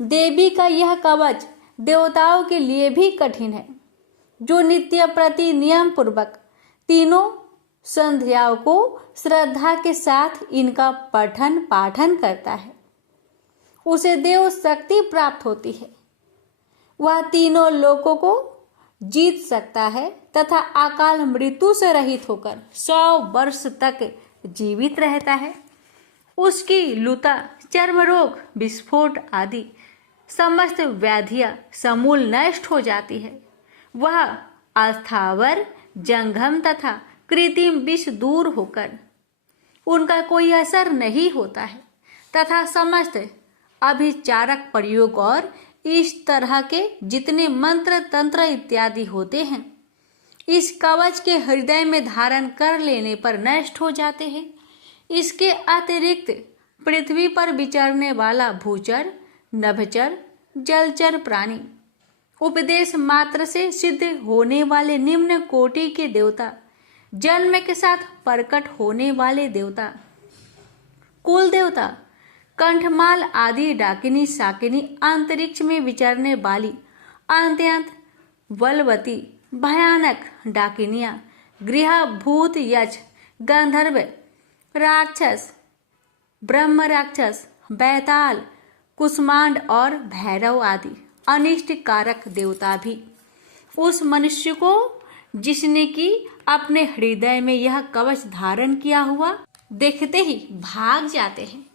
देवी का यह कवच देवताओं के लिए भी कठिन है। जो नित्य प्रति नियम पूर्वक तीनों संध्याओं को श्रद्धा के साथ इनका पठन पाठन करता है उसे देव शक्ति प्राप्त होती है। वह तीनों लोकों को जीत सकता है तथा अकाल मृत्यु से रहित होकर 100 वर्ष तक जीवित रहता है। उसकी लुता, चर्म रोग, विस्फोट आदि समस्त व्याधियां समूल नष्ट हो जाती है। वह अस्थावर, जंगम तथा कृत्रिम विष दूर होकर उनका कोई असर नहीं होता है तथा समस्त अभिचारक प्रयोग और इस तरह के जितने मंत्र तंत्र इत्यादि होते हैं इस कवच के हृदय में धारण कर लेने पर नष्ट हो जाते हैं। इसके अतिरिक्त पृथ्वी पर विचरने वाला भूचर, नभचर, जलचर प्राणी, उपदेश मात्र से सिद्ध होने वाले निम्न कोटि के देवता, जन्म के साथ प्रकट होने वाले देवता, कुल देवता, कंठमाल आदि डाकिनी शाकिनी, अंतरिक्ष में विचरने वाली अत्यंत बलवती भयानक डाकिनियां, गृह भूत, यक्ष, गंधर्व, राक्षस, ब्रह्म राक्षस, बैताल, कुष्मांड और भैरव आदि अनिष्ट कारक देवता भी उस मनुष्य को जिसने कि अपने हृदय में यह कवच धारण किया हुआ देखते ही भाग जाते हैं।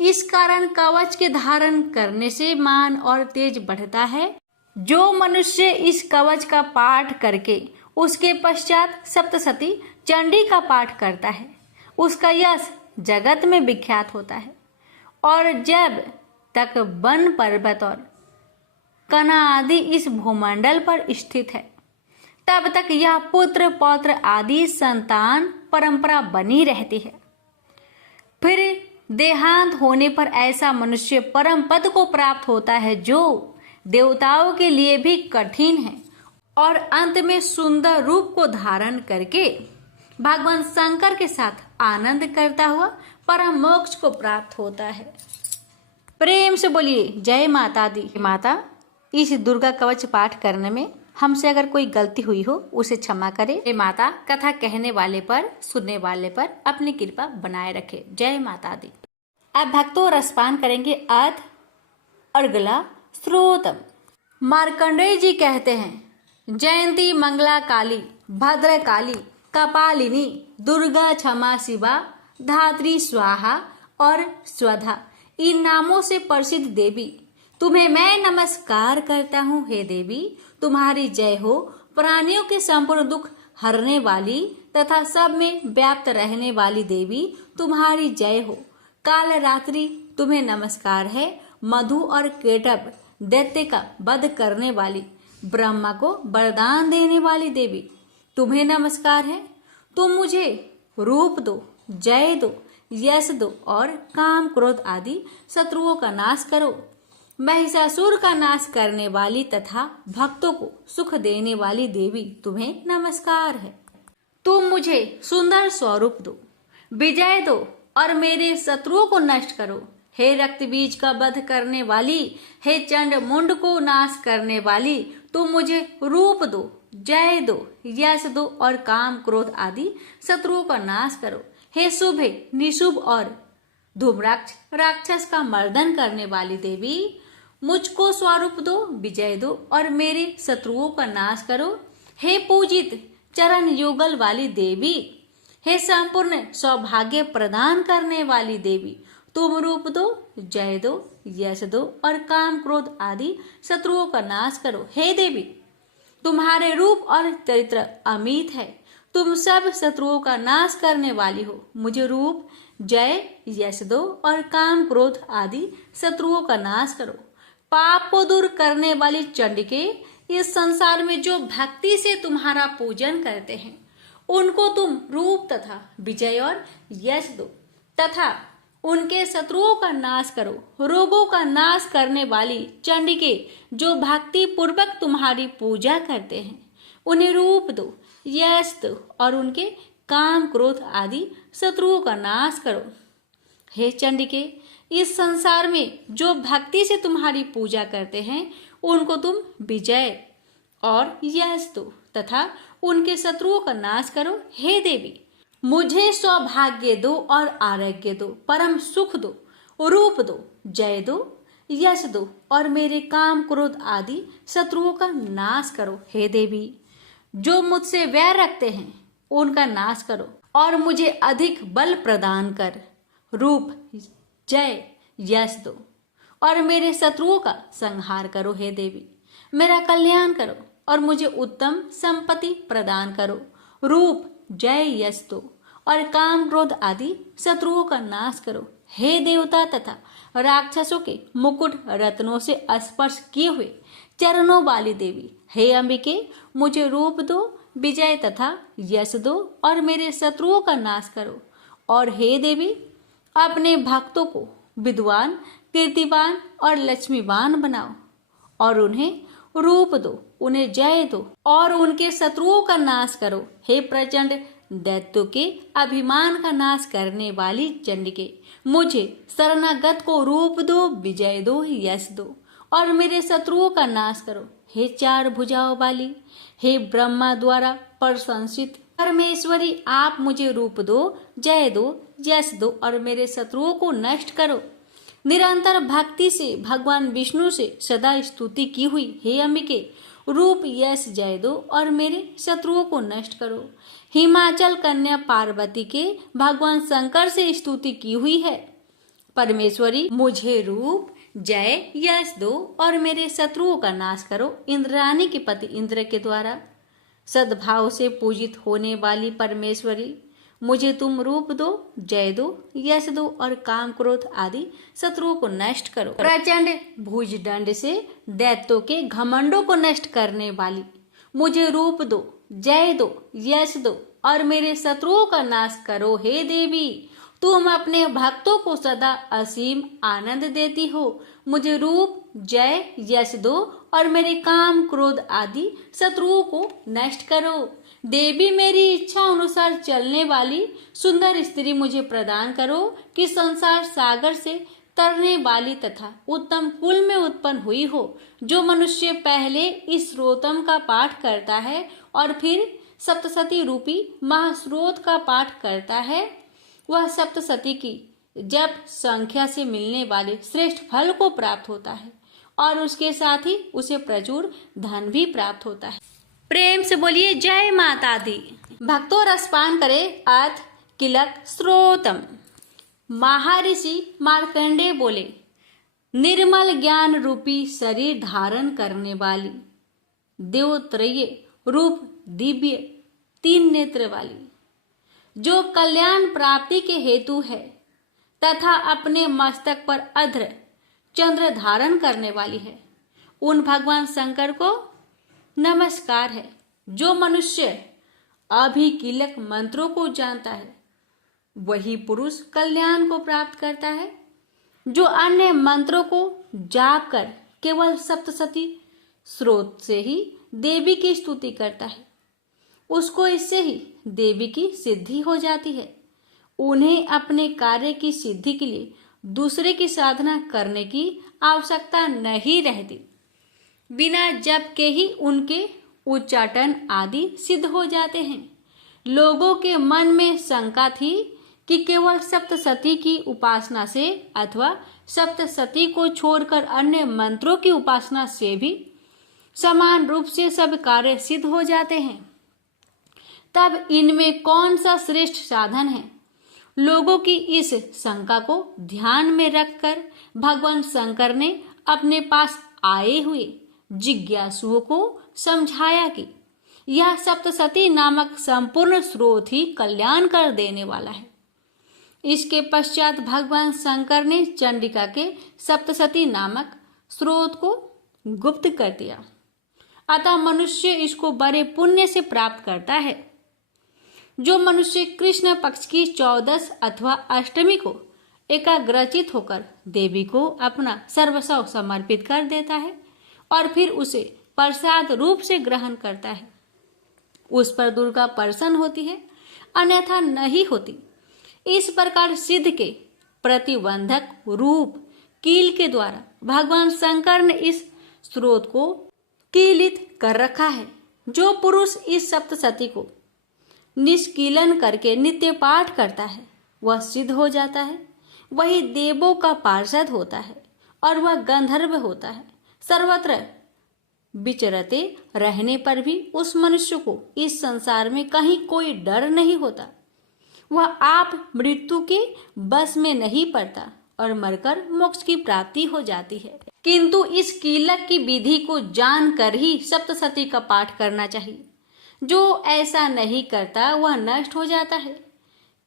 इस कारण कवच के धारण करने से मान और तेज बढ़ता है। जो मनुष्य इस कवच का पाठ करके उसके पश्चात सप्तशती चंडी का पाठ करता है, उसका यश जगत में विख्यात होता है। और जब तक वन पर्वत और कना आदि इस भूमंडल पर स्थित है, तब तक यह पुत्र पौत्र आदि संतान परंपरा बनी रहती है। फिर देहांत होने पर ऐसा मनुष्य परम पद को प्राप्त होता है, जो देवताओं के लिए भी कठिन है, और अंत में सुंदर रूप को धारण करके भगवान शंकर के साथ आनंद करता हुआ परम मोक्ष को प्राप्त होता है। प्रेम से बोलिए जय माता दी। माता, इस दुर्गा कवच पाठ करने में हमसे अगर कोई गलती हुई हो उसे क्षमा करे। हे माता, कथा कहने वाले पर सुनने वाले पर अपनी कृपा बनाए रखे। जय माता दी। अब भक्तों रसपान करेंगे अर्थ अर्गला श्रोतम। मार्कंडेय जी कहते हैं, जयंती मंगला काली भद्र काली कपालिनी दुर्गा क्षमा शिवा धात्री स्वाहा और स्वधा, इन नामों से प्रसिद्ध देवी तुम्हें मैं नमस्कार करता हूँ। हे देवी, तुम्हारी जय हो। प्राणियों के संपूर्ण दुख हरने वाली तथा सब में व्याप्त रहने वाली देवी तुम्हारी जय हो। काल रात्रि तुम्हें नमस्कार है। मधु और केटभ दैत्य का वध करने वाली, ब्रह्मा को वरदान देने वाली देवी तुम्हें नमस्कार है। तुम मुझे रूप दो, जय दो, यश दो और काम क्रोध आदि शत्रुओं का नाश करो। महिषासुर का नाश करने वाली तथा भक्तों को सुख देने वाली देवी तुम्हें नमस्कार है। तुम मुझे सुंदर स्वरूप दो, विजय दो और मेरे शत्रुओं को नष्ट करो। हे रक्त बीज का वध करने वाली, हे चंड मुंड को नाश करने वाली, तुम मुझे रूप दो, जय दो, यश दो और काम क्रोध आदि शत्रुओं का नाश करो। हे शुभ निशुभ और धूम्राक्ष राक्षस का मर्दन करने वाली देवी, मुझको स्वरूप दो, विजय दो और मेरे शत्रुओं का नाश करो। हे पूजित चरण युगल वाली देवी, हे संपूर्ण सौभाग्य प्रदान करने वाली देवी, तुम रूप दो, जय दो, यश दो और काम क्रोध आदि शत्रुओं का नाश करो। हे देवी, तुम्हारे रूप और चरित्र अमित है। तुम सब शत्रुओं का नाश करने वाली हो। मुझे रूप, जय, यश दो और काम क्रोध आदि शत्रुओं का नाश करो। पाप को दूर करने वाली चंडिके, इस संसार में जो भक्ति से तुम्हारा पूजन करते हैं, उनको तुम रूप तथा विजय और यश दो तथा उनके शत्रुओं का नाश करो। रोगों का नाश करने वाली चंडिके, जो भक्ति पूर्वक तुम्हारी पूजा करते हैं, उन्हें रूप दो, यश दो और उनके काम क्रोध आदि शत्रुओं का नाश करो। हे चंडिके, इस संसार में जो भक्ति से तुम्हारी पूजा करते हैं, उनको तुम विजय और यश दो तथा उनके शत्रुओं का नाश करो। हे देवी, मुझे सौभाग्य दो और आरोग्य दो, परम सुख दो, रूप दो, जय दो, यश दो और मेरे काम क्रोध आदि शत्रुओं का नाश करो। हे देवी, जो मुझसे वैर रखते हैं उनका नाश करो और मुझे अधिक बल प्रदान कर रूप, जय, यश दो और मेरे शत्रुओं का संहार करो। हे देवी, मेरा कल्याण करो और मुझे उत्तम संपत्ति प्रदान करो। रूप, जय, यश दो और काम क्रोध आदि शत्रुओं का नाश करो। हे देवता तथा राक्षसों के मुकुट रत्नों से स्पर्श किए हुए चरणों वाली देवी, हे अंबिके, मुझे रूप दो, विजय तथा यश दो और मेरे शत्रुओं का नाश करो। और हे देवी, अपने भक्तों को विद्वान, कीर्तिवान और लक्ष्मीवान बनाओ और उन्हें रूप दो, उन्हें जय दो और उनके शत्रुओं का नाश करो। हे प्रचंड दैत्यों के अभिमान का नाश करने वाली चंडिके, मुझे शरणागत को रूप दो, विजय दो, यश दो और मेरे शत्रुओं का नाश करो। हे चार भुजाओं वाली, हे ब्रह्मा द्वारा प्रशंसित परमेश्वरी, आप मुझे रूप दो, जय दो, यश दो और मेरे शत्रुओं को नष्ट करो। निरंतर भक्ति से भगवान विष्णु से सदा स्तुति की हुई हे अंबिके, रूप यश जय दो और मेरे शत्रुओं को नष्ट करो। हिमाचल कन्या पार्वती के भगवान शंकर से स्तुति की हुई है। परमेश्वरी मुझे रूप जय यश दो और मेरे शत्रुओं का नाश करो। इंद्राणी के पति इंद्र के द्वारा सद्भाव से पूजित होने वाली परमेश्वरी मुझे तुम रूप दो, जय दो, यश दो और काम क्रोध आदि शत्रुओं को नष्ट करो। प्रचंड भुजदंड से दैत्यों के घमंडों को नष्ट करने वाली मुझे रूप दो, जय दो, यश दो और मेरे शत्रुओं का नाश करो। हे देवी, तुम अपने भक्तों को सदा असीम आनंद देती हो। मुझे रूप जय यश दो और मेरे काम क्रोध आदि शत्रुओं को नष्ट करो। देवी, मेरी इच्छा अनुसार चलने वाली सुंदर स्त्री मुझे प्रदान करो कि संसार सागर से तरने वाली तथा उत्तम कुल में उत्पन्न हुई हो। जो मनुष्य पहले इस स्रोतम का पाठ करता है और फिर सप्तशती रूपी महास्रोत का पाठ करता है, वह सप्तशती की जप संख्या से मिलने वाले श्रेष्ठ फल को प्राप्त होता है और उसके साथ ही उसे प्रचुर धन भी प्राप्त होता है। प्रेम से बोलिए जय माता दी। भक्तों रसपान करे अथ किलक स्रोतम। महर्षि मार्कंडेय बोले, निर्मल ज्ञान रूपी शरीर धारण करने वाली, देवत्रय रूप दिव्य 3 नेत्र वाली, जो कल्याण प्राप्ति के हेतु है तथा अपने मस्तक पर अध्र चंद्र धारण करने वाली है, उन भगवान शंकर को नमस्कार है। जो मनुष्य अभिकीलक मंत्रों को जानता है वही पुरुष कल्याण को प्राप्त करता है। जो अन्य मंत्रों को जाप कर केवल सप्तशती स्रोत से ही देवी की स्तुति करता है, उसको इससे ही देवी की सिद्धि हो जाती है। उन्हें अपने कार्य की सिद्धि के लिए दूसरे की साधना करने की आवश्यकता नहीं रहती। बिना जप के ही उनके उच्चाटन आदि सिद्ध हो जाते हैं। लोगों के मन में शंका थी कि केवल सप्तशती की उपासना से अथवा सप्तशती को छोड़कर अन्य मंत्रों की उपासना से भी समान रूप से सब कार्य सिद्ध हो जाते हैं। तब इनमें कौन सा श्रेष्ठ साधन है? लोगों की इस शंका को ध्यान में रखकर भगवान शंकर ने अपने पास आए हुए जिज्ञासुओं को समझाया कि यह सप्तशती नामक संपूर्ण स्रोत ही कल्याण कर देने वाला है। इसके पश्चात भगवान शंकर ने चंडिका के सप्तशती नामक स्रोत को गुप्त कर दिया। अतः मनुष्य इसको बड़े पुण्य से प्राप्त करता है। जो मनुष्य कृष्ण पक्ष की 14 अथवा अष्टमी को एकाग्रचित होकर देवी को अपना सर्वस्व समर्पित कर देता है और फिर उसे प्रसाद रूप से ग्रहण करता है, उस पर दुर्गा प्रसन्न होती है, अन्यथा नहीं होती। इस प्रकार सिद्ध के प्रतिबंधक रूप कील के द्वारा भगवान शंकर ने इस स्रोत को कीलित कर रखा है। जो पुरुष इस सप्तशती को निष्कीलन करके नित्य पाठ करता है वह सिद्ध हो जाता है, वही देवों का पार्षद होता है और वह गंधर्व होता है। सर्वत्र विचरते रहने पर भी उस मनुष्य को इस संसार में कहीं कोई डर नहीं होता। वह आप मृत्यु के बस में नहीं पड़ता और मरकर मोक्ष की प्राप्ति हो जाती है। किंतु इस कीलक की विधि को जानकर ही सप्तशती का पाठ करना चाहिए। जो ऐसा नहीं करता वह नष्ट हो जाता है।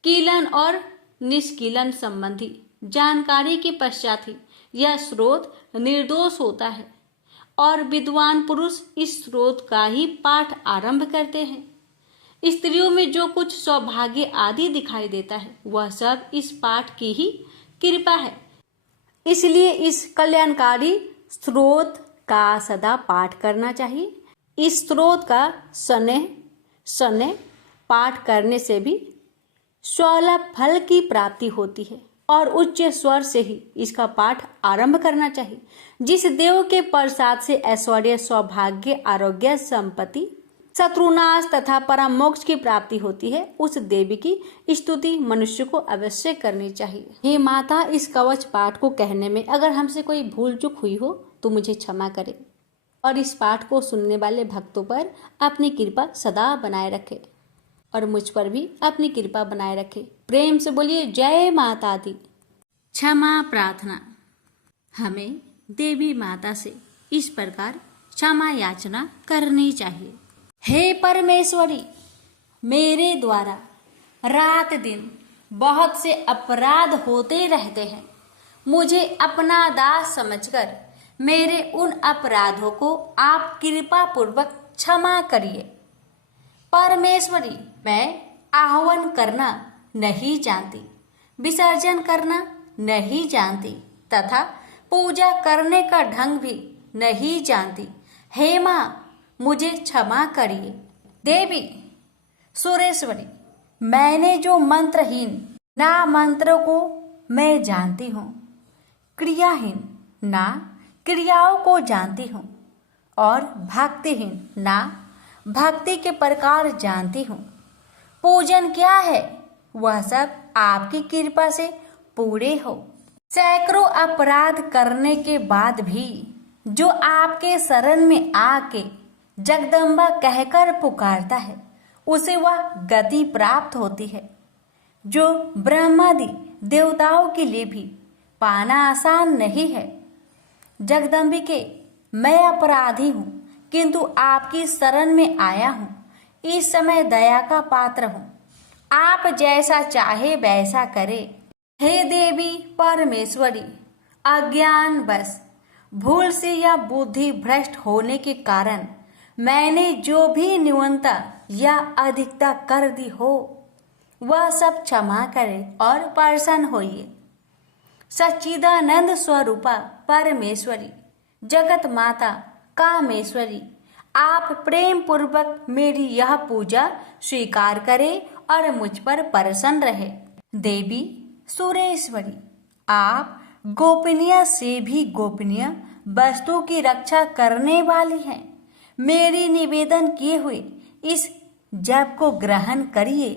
कीलन और निष्कीलन संबंधी जानकारी के पश्चात ही यह स्रोत निर्दोष होता है और विद्वान पुरुष इस स्रोत का ही पाठ आरंभ करते हैं। स्त्रियों में जो कुछ सौभाग्य आदि दिखाई देता है वह सब इस पाठ की ही कृपा है। इसलिए इस कल्याणकारी स्रोत का सदा पाठ करना चाहिए। इस स्रोत का सने पाठ करने से भी 16 फल की प्राप्ति होती है और उच्च स्वर से ही इसका पाठ आरंभ करना चाहिए। जिस देव के प्रसाद से ऐश्वर्य, सौभाग्य, आरोग्य, संपत्ति, शत्रुनाश तथा परम मोक्ष की प्राप्ति होती है, उस देवी की स्तुति मनुष्य को अवश्य करनी चाहिए। हे माता, इस कवच पाठ को कहने में अगर हमसे कोई भूल चूक हुई हो तो मुझे क्षमा करें। और इस पाठ को सुनने वाले भक्तों पर अपनी कृपा सदा बनाए रखे और मुझ पर भी अपनी कृपा बनाए रखे। प्रेम से बोलिए जय माता दी। क्षमा प्रार्थना। हमें देवी माता से इस प्रकार क्षमा याचना करनी चाहिए। हे परमेश्वरी, मेरे द्वारा रात दिन बहुत से अपराध होते रहते हैं। मुझे अपना दास समझकर मेरे उन अपराधों को आप कृपा पूर्वक क्षमा करिए। परमेश्वरी, मैं आह्वान करना नहीं जानती, विसर्जन करना नहीं जानती तथा पूजा करने का ढंग भी नहीं जानती। हे माँ, मुझे क्षमा करिए। देवी सुरेश्वरी, मैंने जो मंत्रहीन ना मंत्रों को मैं जानती हूँ, क्रियाहीन ना क्रियाओं को जानती हूँ और भक्तिहीन ना भक्ति के प्रकार जानती हूँ। पूजन क्या है वह सब आपकी कृपा से पूरे हो। सैकड़ों अपराध करने के बाद भी जो आपके शरण में आके जगदम्बा कहकर पुकारता है, उसे वह गति प्राप्त होती है जो ब्रह्मादि देवताओं के लिए भी पाना आसान नहीं है। जगदम्बिके, मैं अपराधी हूँ, किंतु आपकी शरण में आया हूँ। इस समय दया का पात्र हूँ, आप जैसा चाहे वैसा करे। हे देवी परमेश्वरी, अज्ञान बस भूल से या बुद्धि भ्रष्ट होने के कारण मैंने जो भी न्यूनता या अधिकता कर दी हो, वह सब क्षमा करे और प्रसन्न होइए। सच्चिदानंद स्वरूपा परमेश्वरी, जगत माता कामेश्वरी, आप प्रेम पूर्वक मेरी यह पूजा स्वीकार करें और मुझ पर प्रसन्न रहे। देवी सुरेश्वरी, आप गोपनीय से भी गोपनीय वस्तु की रक्षा करने वाली हैं। मेरी निवेदन किए हुए इस जप को ग्रहण करिए।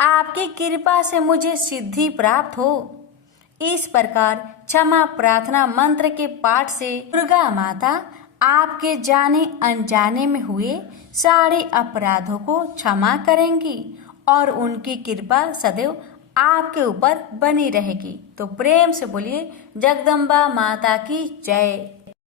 आपकी कृपा से मुझे सिद्धि प्राप्त हो। इस प्रकार क्षमा प्रार्थना मंत्र के पाठ से दुर्गा माता आपके जाने अनजाने में हुए सारे अपराधों को क्षमा करेंगी और उनकी कृपा सदैव आपके ऊपर बनी रहेगी। तो प्रेम से बोलिए जगदम्बा माता की जय।